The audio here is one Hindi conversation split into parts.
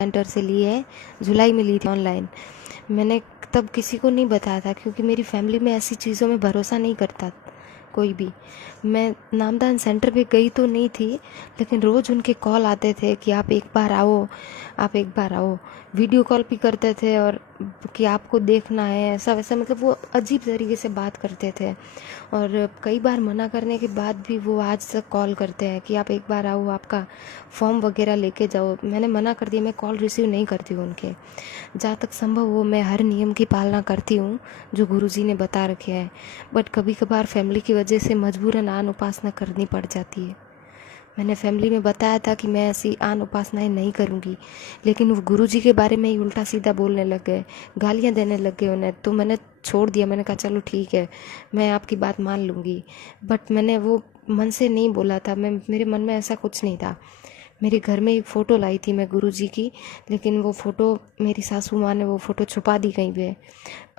सेंटर से ली है, जुलाई में ली थी ऑनलाइन। मैंने तब किसी को नहीं बताया था क्योंकि मेरी फैमिली में ऐसी चीज़ों में भरोसा नहीं करता कोई भी। मैं नामदान सेंटर पे गई तो नहीं थी, लेकिन रोज़ उनके कॉल आते थे कि आप एक बार आओ, आप एक बार आओ। वीडियो कॉल भी करते थे और कि आपको देखना है, ऐसा वैसा, मतलब वो अजीब तरीके से बात करते थे। और कई बार मना करने के बाद भी वो आज तक कॉल करते हैं कि आप एक बार आओ, आपका फॉर्म वगैरह लेके जाओ। मैंने मना कर दिया, मैं कॉल रिसीव नहीं करती हूँ उनके। जहाँ तक संभव हो मैं हर नियम की पालना करती हूँ जो गुरुजी ने बता रखे हैं, बट कभी कभार फैमिली की वजह से मजबूरन आन उपासना करनी पड़ जाती है। मैंने फैमिली में बताया था कि मैं ऐसी आन उपासनाएं नहीं करूँगी, लेकिन वो गुरुजी के बारे में ही उल्टा सीधा बोलने लग गए, गालियाँ देने लग गए उन्हें। तो मैंने छोड़ दिया, मैंने कहा चलो ठीक है, मैं आपकी बात मान लूँगी। बट मैंने वो मन से नहीं बोला था, मेरे मन में ऐसा कुछ नहीं था। मेरे घर में एक फ़ोटो लाई थी मैं गुरुजी की, लेकिन वो फ़ोटो मेरी सासू माँ ने वो फ़ोटो छुपा दी कहीं पे।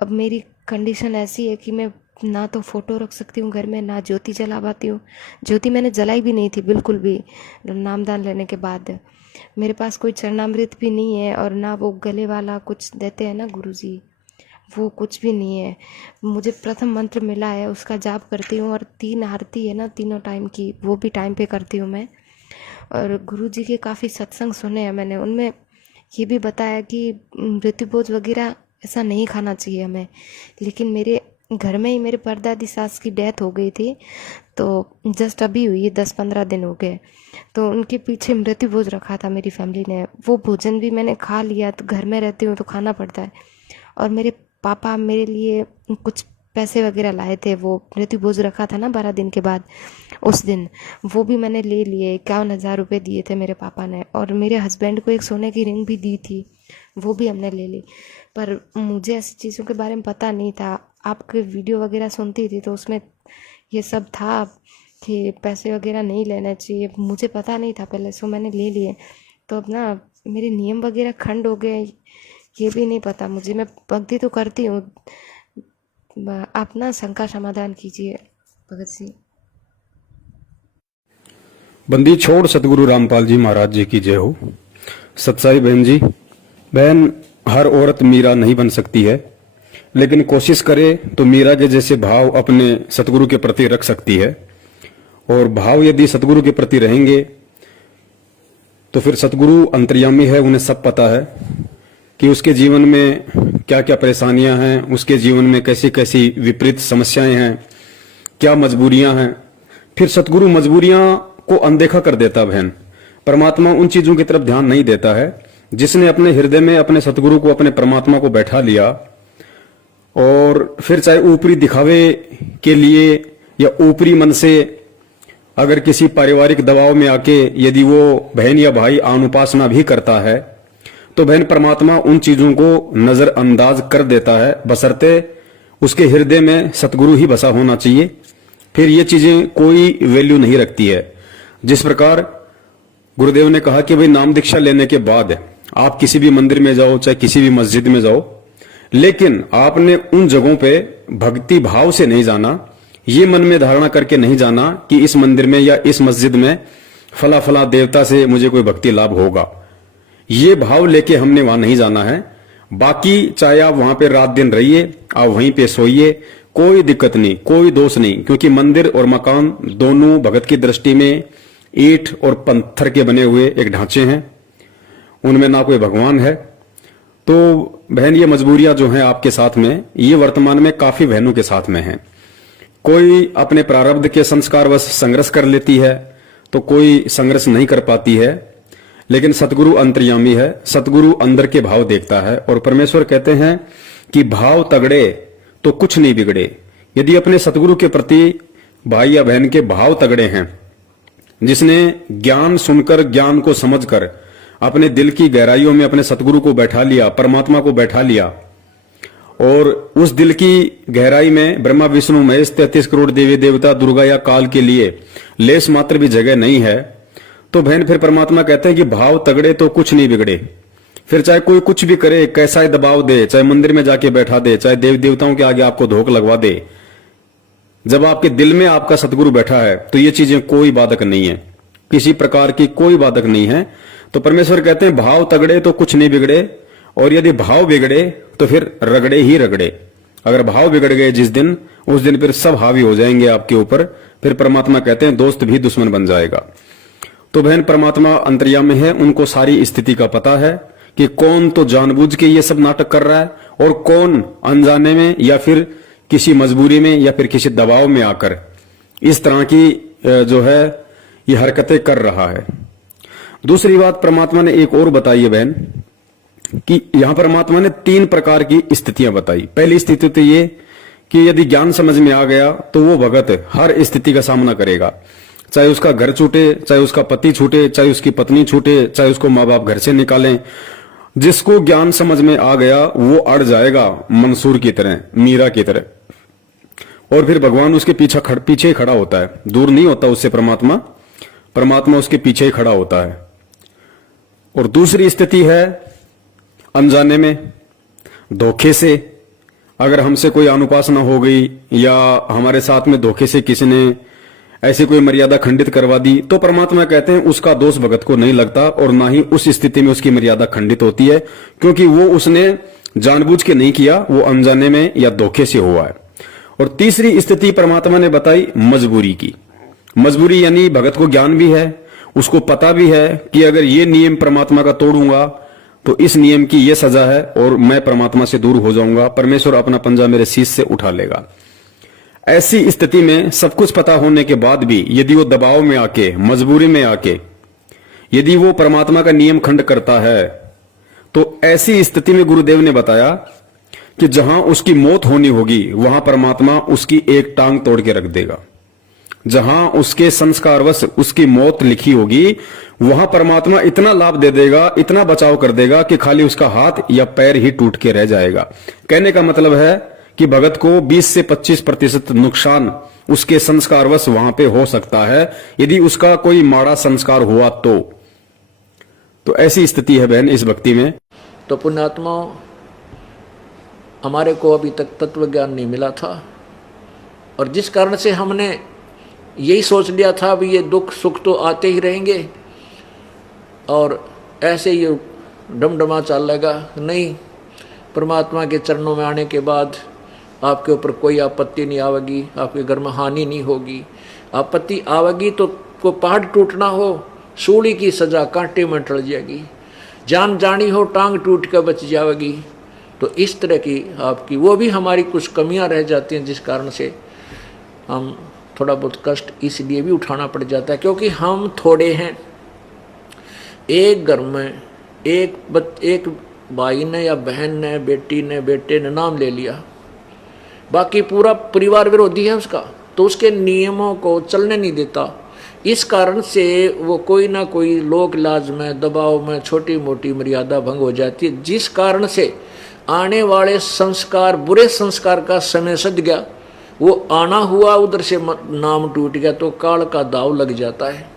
अब मेरी कंडीशन ऐसी है कि मैं ना तो फ़ोटो रख सकती हूँ घर में, ना ज्योति जला पाती हूँ। ज्योति मैंने जलाई भी नहीं थी बिल्कुल भी नामदान लेने के बाद। मेरे पास कोई चरणामृत भी नहीं है, और ना वो गले वाला कुछ देते हैं ना गुरुजी, वो कुछ भी नहीं है। मुझे प्रथम मंत्र मिला है, उसका जाप करती हूँ, और 3 आरती है ना तीनों टाइम की, वो भी टाइम पे करती हूँ मैं। और गुरुजी के काफ़ी सत्संग सुने हैं मैंने, उनमें ये भी बताया कि मृत्युभोज वगैरह ऐसा नहीं खाना चाहिए हमें। लेकिन मेरे घर में ही मेरे परदादी सास की डेथ हो गई थी, तो जस्ट अभी हुई है, 10-15 दिन हो गए। तो उनके पीछे मृत्युभोज रखा था मेरी फैमिली ने, वो भोजन भी मैंने खा लिया। तो घर में रहती हूँ तो खाना पड़ता है। और मेरे पापा मेरे लिए कुछ पैसे वगैरह लाए थे, वो मृत्युभोज रखा था ना 12 दिन के बाद, उस दिन वो भी मैंने ले लिए। 51,000 रुपये दिए थे मेरे पापा ने, और मेरे हस्बैंड को एक सोने की रिंग भी दी थी, वो भी हमने ले ली। पर मुझे ऐसी चीज़ों के बारे में पता नहीं था। आपके वीडियो वगैरह सुनती थी तो उसमें ये सब था कि पैसे वगैरह नहीं लेना चाहिए, मुझे पता नहीं था पहले, सो मैंने ले लिए। तो अब ना मेरे नियम वगैरह खंड हो गए, ये भी नहीं पता मुझे। मैं भक्ति तो करती हूँ, आप ना शंका समाधान कीजिए भगत सिंह। बंदी छोड़ सतगुरु रामपाल जी महाराज जी की जय हो। सत्साई बहन जी, बहन हर औरत मीरा नहीं बन सकती है, लेकिन कोशिश करे तो मीरा के जैसे भाव अपने सतगुरु के प्रति रख सकती है। और भाव यदि सतगुरु के प्रति रहेंगे तो फिर सतगुरु अंतर्यामी है, उन्हें सब पता है कि उसके जीवन में क्या क्या परेशानियां हैं, उसके जीवन में कैसी कैसी विपरीत समस्याएं हैं, क्या मजबूरियां हैं। फिर सतगुरु मजबूरियां को अनदेखा कर देता बहन। परमात्मा उन चीजों की तरफ ध्यान नहीं देता है। जिसने अपने हृदय में अपने सतगुरु को, अपने परमात्मा को बैठा लिया, और फिर चाहे ऊपरी दिखावे के लिए या ऊपरी मन से अगर किसी पारिवारिक दबाव में आके यदि वो बहन या भाई अनुपासना भी करता है, तो बहन परमात्मा उन चीजों को नजरअंदाज कर देता है, बशर्ते उसके हृदय में सतगुरु ही बसा होना चाहिए। फिर ये चीजें कोई वैल्यू नहीं रखती है। जिस प्रकार गुरुदेव ने कहा कि भाई नाम दीक्षा लेने के बाद आप किसी भी मंदिर में जाओ, चाहे किसी भी मस्जिद में जाओ, लेकिन आपने उन जगहों पे भक्ति भाव से नहीं जाना, ये मन में धारणा करके नहीं जाना कि इस मंदिर में या इस मस्जिद में फला फला देवता से मुझे कोई भक्ति लाभ होगा। ये भाव लेके हमने वहां नहीं जाना है। बाकी चाहे आप वहां पे रात दिन रहिए, आप वहीं पे सोइए, कोई दिक्कत नहीं, कोई दोष नहीं, क्योंकि मंदिर और मकान दोनों भगत की दृष्टि में ईंट और पत्थर के बने हुए एक ढांचे हैं, उनमें ना कोई भगवान है। तो बहन ये मजबूरियां जो हैं आपके साथ में, ये वर्तमान में काफी बहनों के साथ में हैं। कोई अपने प्रारब्ध के संस्कारवश संघर्ष कर लेती है, तो कोई संघर्ष नहीं कर पाती है। लेकिन सतगुरु अंतर्यामी है, सतगुरु अंदर के भाव देखता है। और परमेश्वर कहते हैं कि भाव तगड़े तो कुछ नहीं बिगड़े। यदि अपने सतगुरु के प्रति भाई या बहन के भाव तगड़े हैं, जिसने ज्ञान सुनकर, ज्ञान को समझकर अपने दिल की गहराइयों में अपने सतगुरु को बैठा लिया, परमात्मा को बैठा लिया, और उस दिल की गहराई में ब्रह्मा विष्णु महेश 33 करोड़ देवी देवता, दुर्गा या काल के लिए लेस मात्र भी जगह नहीं है, तो बहन फिर परमात्मा कहते हैं कि भाव तगड़े तो कुछ नहीं बिगड़े। फिर चाहे कोई कुछ भी करे, कैसा ही दबाव दे, चाहे मंदिर में जाके बैठा दे, चाहे देव देवताओं के आगे आपको धोख लगवा दे, जब आपके दिल में आपका सतगुरु बैठा है तो ये चीजें कोई बाधक नहीं है, किसी प्रकार की कोई बाधक नहीं है। तो परमेश्वर कहते हैं भाव तगड़े तो कुछ नहीं बिगड़े, और यदि भाव बिगड़े तो फिर रगड़े ही रगड़े। अगर भाव बिगड़ गए जिस दिन, उस दिन फिर सब हावी हो जाएंगे आपके ऊपर। फिर परमात्मा कहते हैं दोस्त भी दुश्मन बन जाएगा। तो बहन, परमात्मा अंतर्यामी है, उनको सारी स्थिति का पता है कि कौन तो जानबूझ के ये सब नाटक कर रहा है और कौन अनजाने में या फिर किसी मजबूरी में या फिर किसी दबाव में आकर इस तरह की जो है ये हरकतें कर रहा है। दूसरी बात परमात्मा ने एक और बताई है बहन, कि यहां परमात्मा ने 3 प्रकार की स्थितियां बताई। पहली स्थिति तो ये कि यदि ज्ञान समझ में आ गया तो वो भगत हर स्थिति का सामना करेगा, चाहे उसका घर छूटे, चाहे उसका पति छूटे, चाहे उसकी पत्नी छूटे, चाहे उसको माँ बाप घर से निकालें। जिसको ज्ञान समझ में आ गया वो अड़ जाएगा मंसूर की तरह, मीरा की तरह, और फिर भगवान उसके पीछे ही खड़ा होता है, दूर नहीं होता उससे परमात्मा उसके पीछे ही खड़ा होता है। और दूसरी स्थिति है अनजाने में, धोखे से। अगर हमसे कोई अनुपासना हो गई या हमारे साथ में धोखे से किसी ने ऐसी कोई मर्यादा खंडित करवा दी, तो परमात्मा कहते हैं उसका दोष भगत को नहीं लगता और ना ही उस स्थिति में उसकी मर्यादा खंडित होती है, क्योंकि वो उसने जानबूझ के नहीं किया, वो अनजाने में या धोखे से हुआ है। और तीसरी स्थिति परमात्मा ने बताई मजबूरी की। मजबूरी यानी भगत को ज्ञान भी है, उसको पता भी है कि अगर ये नियम परमात्मा का तोड़ूंगा तो इस नियम की ये सजा है और मैं परमात्मा से दूर हो जाऊंगा, परमेश्वर अपना पंजा मेरे शीश से उठा लेगा। ऐसी स्थिति में सब कुछ पता होने के बाद भी यदि वो दबाव में आके, मजबूरी में आके यदि वो परमात्मा का नियम खंड करता है, तो ऐसी स्थिति में गुरुदेव ने बताया कि जहां उसकी मौत होनी होगी वहां परमात्मा उसकी एक टांग तोड़ के रख देगा। जहां उसके संस्कारवश उसकी मौत लिखी होगी वहां परमात्मा इतना लाभ दे देगा, इतना बचाव कर देगा कि खाली उसका हाथ या पैर ही टूट के रह जाएगा। कहने का मतलब है कि भगत को 20 से 25% नुकसान उसके संस्कारवश वहां पे हो सकता है यदि उसका कोई माड़ा संस्कार हुआ तो ऐसी स्थिति है बहन इस भक्ति में। तो पुण्यात्मा, हमारे को अभी तक तत्व ज्ञान नहीं मिला था, और जिस कारण से हमने यही सोच लिया था भी ये दुख सुख तो आते ही रहेंगे और ऐसे ही डमडमा चलेगा। नहीं, परमात्मा के चरणों में आने के बाद आपके ऊपर कोई आपत्ति नहीं आवेगी, आपके घर में हानि नहीं होगी। आपत्ति आवेगी तो को पहाड़ टूटना हो, सूली की सजा कांटे में टल जाएगी, जान जानी हो टांग टूट कर बच जाएगी। तो इस तरह की आपकी वो भी हमारी कुछ कमियां रह जाती हैं, जिस कारण से हम थोड़ा बहुत कष्ट इसलिए भी उठाना पड़ जाता है क्योंकि हम थोड़े हैं। एक घर में एक भाई ने या बहन ने, बेटी ने, बेटे ने नाम ले लिया, बाकी पूरा परिवार विरोधी है उसका, तो उसके नियमों को चलने नहीं देता। इस कारण से वो कोई ना कोई लोक लाज में, दबाव में छोटी मोटी मर्यादा भंग हो जाती है, जिस कारण से आने वाले संस्कार, बुरे संस्कार का समय सद गया, वो आना हुआ उधर से नाम टूट गया तो काल का दाव लग जाता है।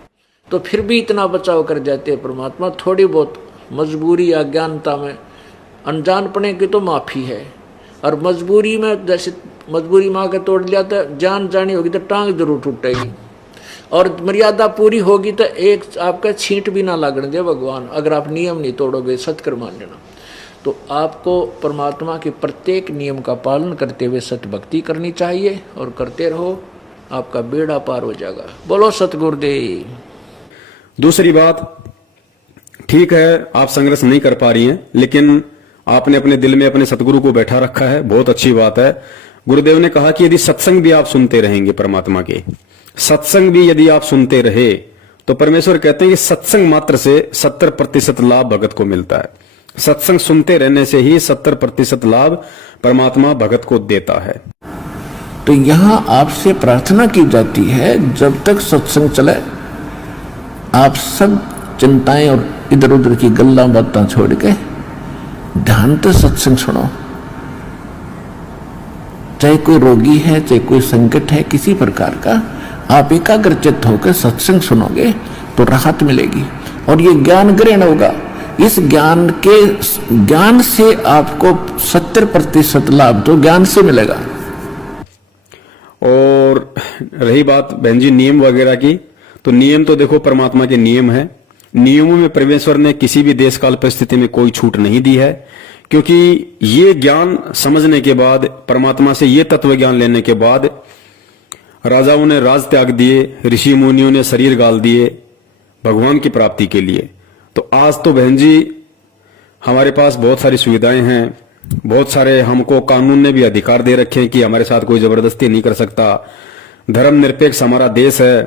तो फिर भी इतना बचाव कर जाते हैं परमात्मा। थोड़ी बहुत मजबूरी या अज्ञानता में, अनजानपने की तो माफ़ी है, और मजबूरी में जैसे मजबूरी माँ के तोड़ लिया तो जान जानी होगी तो टांग जरूर टूटेगी, और मर्यादा पूरी होगी तो एक आपका छींट भी ना लगने दे भगवान, अगर आप नियम नहीं तोड़ोगे, सत्कर मान लेना। तो आपको परमात्मा के प्रत्येक नियम का पालन करते हुए सत्य भक्ति करनी चाहिए, और करते रहो, आपका बेड़ा पार हो जाएगा। बोलो सतगुरुदेव। दूसरी बात, ठीक है आप संघर्ष नहीं कर पा रही हैं, लेकिन आपने अपने दिल में अपने सतगुरु को बैठा रखा है, बहुत अच्छी बात है। गुरुदेव ने कहा कि यदि सत्संग भी आप सुनते रहेंगे, परमात्मा के सत्संग भी यदि आप सुनते रहे, तो परमेश्वर कहते हैं कि सत्संग मात्र से 70% लाभ भगत को मिलता है। सत्संग सुनते रहने से ही 70% लाभ परमात्मा भगत को देता है। तो यहाँ आपसे प्रार्थना की जाती है, जब तक सत्संग चले आप सब चिंताएं और इधर उधर की गल्ला बातें छोड़ के ध्यान से सत्संग सुनो। चाहे कोई रोगी है, चाहे कोई संकट है किसी प्रकार का, आप एकाग्रचित्त होकर सत्संग सुनोगे तो राहत मिलेगी, और ये ज्ञान ग्रहण होगा। इस ज्ञान से आपको 70% लाभ तो ज्ञान से मिलेगा। और रही बात बहन जी नियम वगैरह की, तो नियम तो देखो परमात्मा के नियम है, नियमों में परमेश्वर ने किसी भी देश काल परिस्थिति में कोई छूट नहीं दी है, क्योंकि ये ज्ञान समझने के बाद, परमात्मा से ये तत्व ज्ञान लेने के बाद राजाओं ने राज त्याग दिए, ऋषि मुनियों ने शरीर गाल दिए भगवान की प्राप्ति के लिए। तो आज तो बहन जी हमारे पास बहुत सारी सुविधाएं हैं, बहुत सारे हमको कानून ने भी अधिकार दे रखे हैं कि हमारे साथ कोई जबरदस्ती नहीं कर सकता। धर्म निरपेक्ष हमारा देश है,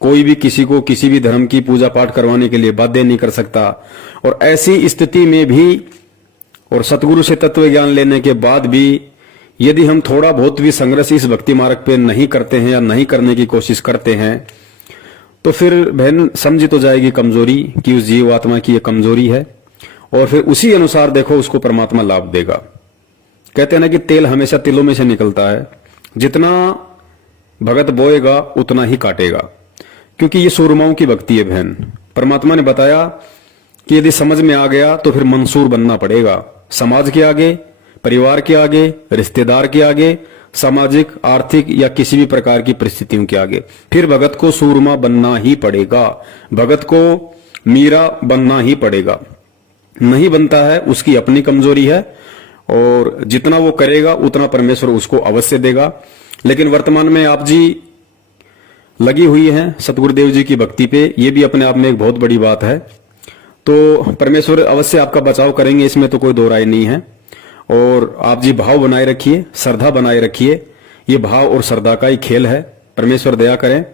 कोई भी किसी को किसी भी धर्म की पूजा पाठ करवाने के लिए बाध्य नहीं कर सकता। और ऐसी स्थिति में भी और सतगुरु से तत्व ज्ञान लेने के बाद भी यदि हम थोड़ा बहुत भी संघर्ष इस भक्ति मार्ग पे नहीं करते हैं या नहीं करने की कोशिश करते हैं, तो फिर बहन समझी तो जाएगी कमजोरी कि उस जीव आत्मा की ये कमजोरी है, और फिर उसी अनुसार देखो उसको परमात्मा लाभ देगा। कहते हैं ना कि तेल हमेशा तिलों में से निकलता है, जितना भगत बोएगा उतना ही काटेगा, क्योंकि ये सूरमाओं की भक्ति है बहन। परमात्मा ने बताया कि यदि समझ में आ गया तो फिर मंसूर बनना पड़ेगा, समाज के आगे, परिवार के आगे, रिश्तेदार के आगे, सामाजिक आर्थिक या किसी भी प्रकार की परिस्थितियों के आगे फिर भगत को सूरमा बनना ही पड़ेगा, भगत को मीरा बनना ही पड़ेगा। नहीं बनता है उसकी अपनी कमजोरी है, और जितना वो करेगा उतना परमेश्वर उसको अवश्य देगा। लेकिन वर्तमान में आप जी लगी हुई हैं सतगुरुदेव जी की भक्ति पे, ये भी अपने आप में एक बहुत बड़ी बात है। तो परमेश्वर अवश्य आपका बचाव करेंगे, इसमें तो कोई दो राय नहीं है। और आप जी भाव बनाए रखिए, श्रद्धा बनाए रखिए, ये भाव और श्रद्धा का ही खेल है। परमेश्वर दया करें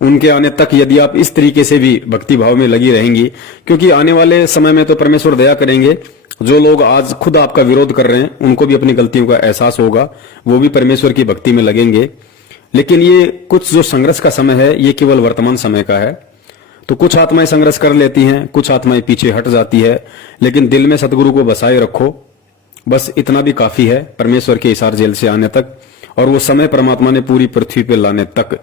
उनके आने तक यदि आप इस तरीके से भी भक्ति भाव में लगी रहेंगी, क्योंकि आने वाले समय में तो परमेश्वर दया करेंगे। जो लोग आज खुद आपका विरोध कर रहे हैं उनको भी अपनी गलतियों का एहसास होगा, वो भी परमेश्वर की भक्ति में लगेंगे। लेकिन ये कुछ जो संघर्ष का समय है ये केवल वर्तमान समय का है। तो कुछ आत्माएं संघर्ष कर लेती हैं, कुछ आत्माएं पीछे हट जाती है, लेकिन दिल में सतगुरु को बसाए रखो, बस इतना भी काफी है परमेश्वर के हिसार जेल से आने तक, और वो समय परमात्मा ने पूरी पृथ्वी पे लाने तक।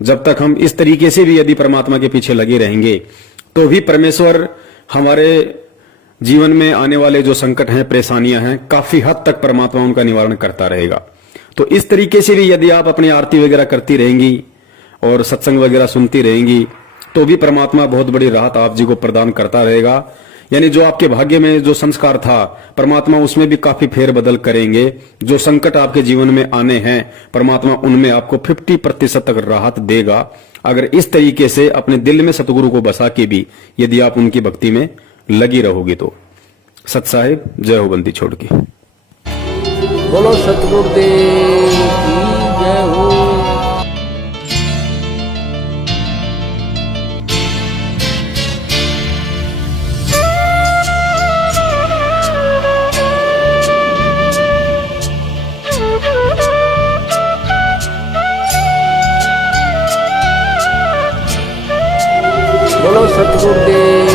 जब तक हम इस तरीके से भी यदि परमात्मा के पीछे लगे रहेंगे तो भी परमेश्वर हमारे जीवन में आने वाले जो संकट हैं, परेशानियां हैं, काफी हद तक परमात्मा उनका निवारण करता रहेगा। तो इस तरीके से भी यदि आप अपनी आरती वगैरह करती रहेंगी और सत्संग वगैरह सुनती रहेंगी तो भी परमात्मा बहुत बड़ी राहत आप जी को प्रदान करता रहेगा। यानी जो आपके भाग्य में जो संस्कार था परमात्मा उसमें भी काफी फेरबदल करेंगे। जो संकट आपके जीवन में आने हैं परमात्मा उनमें आपको 50% तक राहत देगा, अगर इस तरीके से अपने दिल में सतगुरु को बसा के भी यदि आप उनकी भक्ति में लगी रहोगी तो। सत साहिब जय हो बंदी छोड़ के। बोलो सतगुरुदेव की जय हो। बोलो सतगुरुदेव